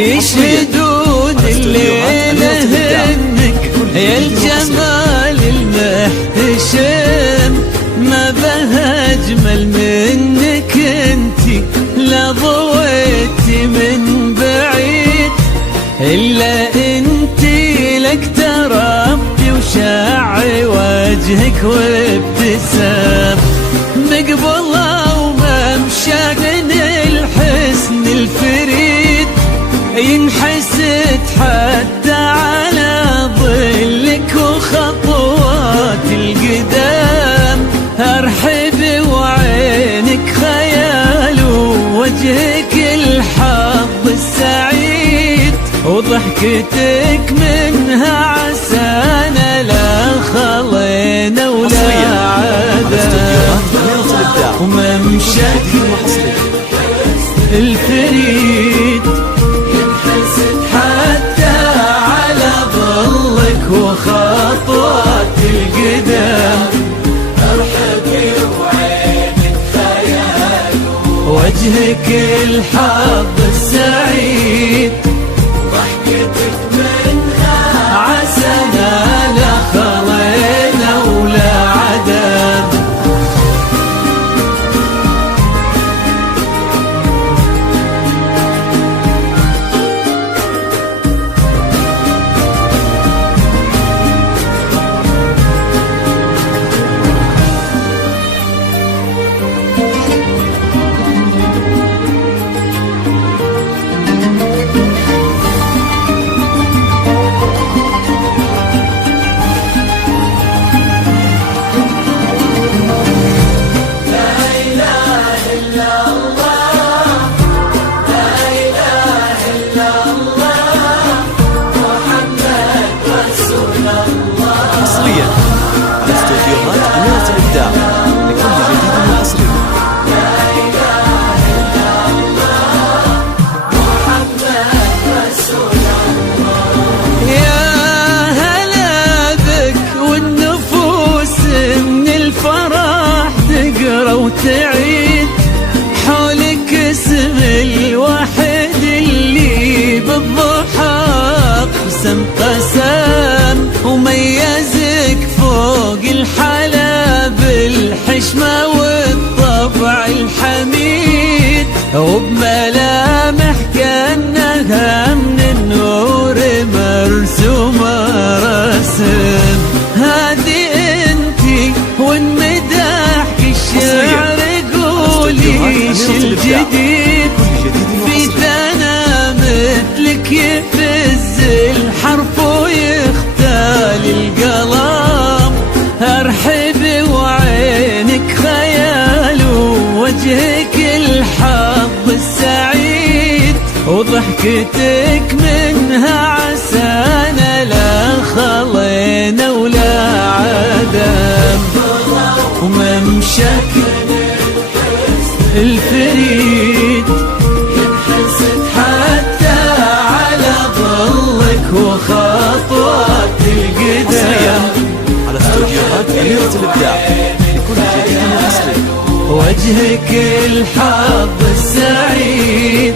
يشهدون الليلة انك يا الجمال المحتشم، ما به اجمل منك انتي، لا ضويتي من بعيد الا انتي، لك تربي وشاعي وجهك وابتسام، مقبله وممشاك من الحسن الفريد، ينحسد حتى على ظلك وخطوات القدام، ارحب وعينك خيال ووجهك الحظ السعيد، وضحكتك منها عسانا لا خلينا ولا عذاب، وممشاك الفريد حتى على ظلك وخطوات القدام، ارحبي وعينك خيال وجهك الحظ السعيد، ضحكتك منها عسانا لا خلينا ولا عذاب. وتعيد حولك اسم الواحد اللي بالضحى قسم قسم، وميزك فوق الحلا بالحشمة والطبع الحميد، وبملامح كأنها من النور مرسومة رسم، هذه انتي والمداح الشعر قوليش الجديد، في ثنا مثلك يفز الحرف ويختال القلم، ارحب وعينك خيال ووجهك الحظ السعيد، وضحكتك منها عسانا لا خلينا ولا عدم، وممشاك الفريد ينحسد حتى على ظلك وخطوات القدام، على استوديوهات أميرة الإبداع لكل جديد وحصري، وجهك الحظ السعيد.